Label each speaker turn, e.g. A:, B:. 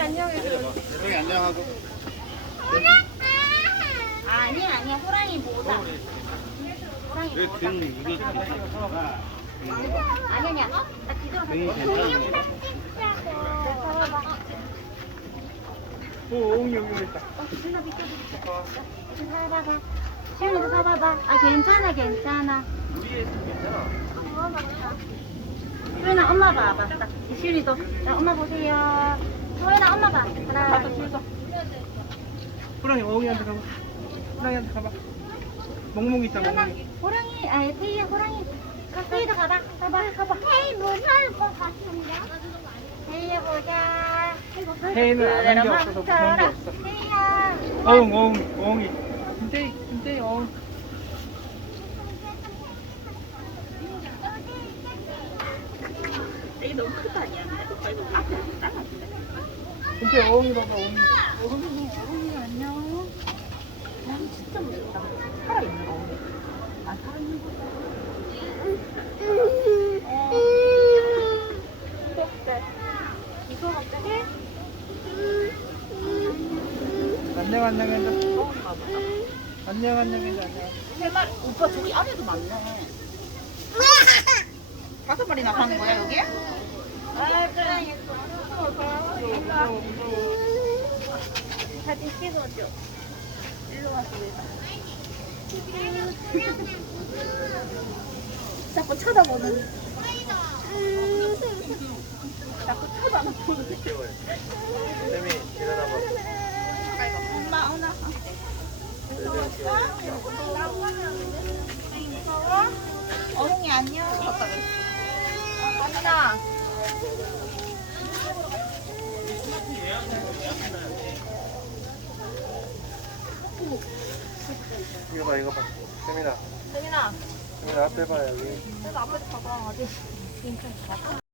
A: 안녕해줘.
B: 호랑이 안녕하고.
C: 아니야 호랑이보다 호랑이
B: 왜 등 이거 괜찮아?
C: 아니야 나 뒤돌아서
B: 등이 괜찮아.
A: 오, 옹이 여기 있다.
C: 누나 비켜줘 이거 사봐봐 시윤이도 사봐봐 아 괜찮아
A: 위에 괜찮아.
C: 시윤아 엄마 봐봐 딱 시윤이도 자, 엄마 보세요 소연아 엄마 봐 하나
A: 가서 줄 서. 호랑이 옹이한테 가봐. 호랑이한테 가봐. 멍멍이 있다,
C: 시윤아
A: 멍멍이.
C: 호랑이 아 태희야 호랑이 태희도 가봐 태희 무서울 것 같은데 태희야 보자
A: 태희는 안 한 게 없어서 무서운 게 없어.
C: 태희야
A: 옹이. 진짜 옹.
C: 이게 너무 크다 아니야 앞에
A: 진짜 옹이 봐봐, 옹이.
C: 어른이 안녕. 어른 진짜 무섭다. 살아있는 거 어른. 아 살아있는 거. 무섭대. 무서워 갑자기?
A: 안녕 해줘.
C: 너무 가보다.
A: 안녕 해줘.
C: 세 마리. 오빠 저기 안에도 많네. 5마리나 가는 거야 여기? 아 그래. 사진 찍어줘. 일로 와서 자꾸 쳐다보는. 자꾸 쳐다보는.
A: 쌤이 일어나봐.
C: 엄마 오나. 무서웠어? 무서워? 어흥이 안녕. 언니나.
A: 이거 봐. 세민아
C: 세민아.
A: 앞에 봐, 여기.
C: 내가 앞에서 봐봐. 어디?